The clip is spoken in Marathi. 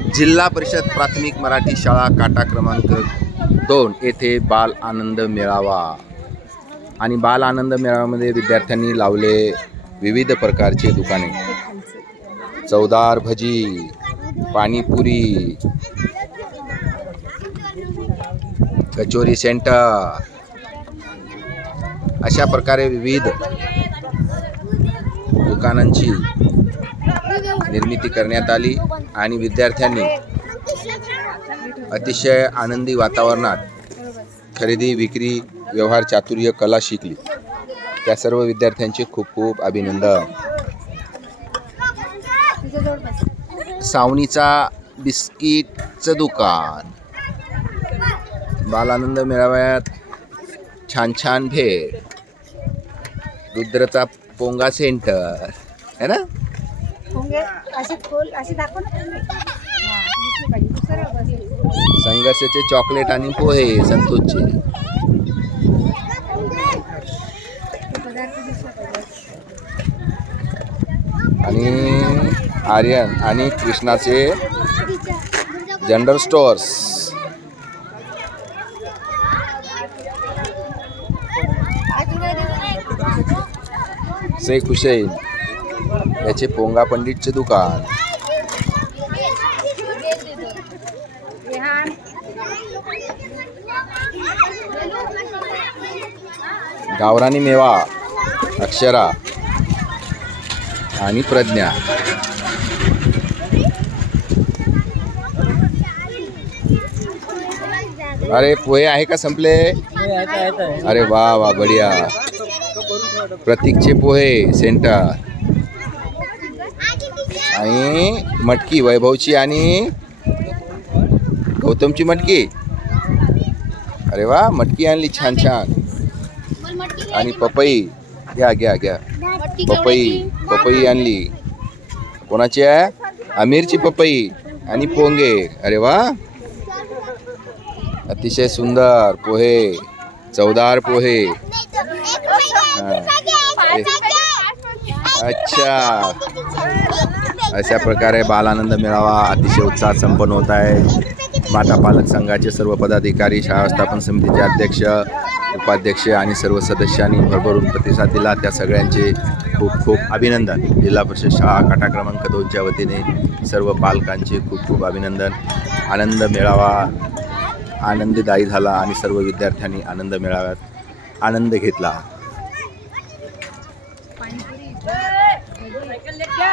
जिल्हा परिषद प्राथमिक मराठी शाळा काटा क्रमांक दोन येथे बाल आनंद मेळावा. आणि बाल आनंद मेळाव्यामध्ये विद्यार्थ्यांनी लावले विविध प्रकारचे दुकाने. चवदार भजी पाणीपुरी कचोरी सेंटर अशा प्रकारे विविध दुकानांची निर्मिती करण्यात आली आणि विद्यार्थ्यांनी अतिशय आनंदी वातावरणात खरेदी विक्री व्यवहार चातुर्य कला शिकली. त्या सर्व विद्यार्थ्यांचे खूप खूप अभिनंदन. सावनीचा बिस्किटचं दुकान. बालानंद मेळाव्यात छान छान भेट. रुद्रचा पोंगा सेंटर. है ना? असे खोल असे दाखव. संघर्षाचे चॉकलेट आणि पोहे संतोषचे. आणि आर्यन आणि कृष्णाचे जनरल स्टोअर्स शेख हुसेन याचे पोंगा पंडितचे दुकान. गावरानी मेवा अक्षरा आणि प्रज्ञा. अरे पोहे आहे का संपले? अरे वा वा बढिया. प्रतीकचे पोहे सेंटर. आणि मटकी वैभवची आणि गौतमची मटकी. अरे वा मटकी आणली छान छान. आणि पपई. घ्या घ्या घ्या. पपई पपई आणली. कोणाची आहे? आमिरची पपई आणि पोंगे. अरे वा. अतिशय सुंदर पोहे. चवदार पोहे. अच्छा. अशा प्रकारे बालानंद मेळावा अतिशय उत्साहात संपन्न होत आहे. माता पालक संघाचे सर्व पदाधिकारी शाळा व्यवस्थापन समितीचे अध्यक्ष उपाध्यक्ष आणि सर्व सदस्यांनी भरभरून प्रतिसाद दिला. त्या सगळ्यांचे खूप खूप अभिनंदन. जिल्हा परिषद शाळा काटा क्रमांक दोनच्या वतीने सर्व पालकांचे खूप खूप अभिनंदन. आनंद मेळावा आनंददायी झाला आणि सर्व विद्यार्थ्यांनी आनंद मेळाव्यात आनंद घेतला.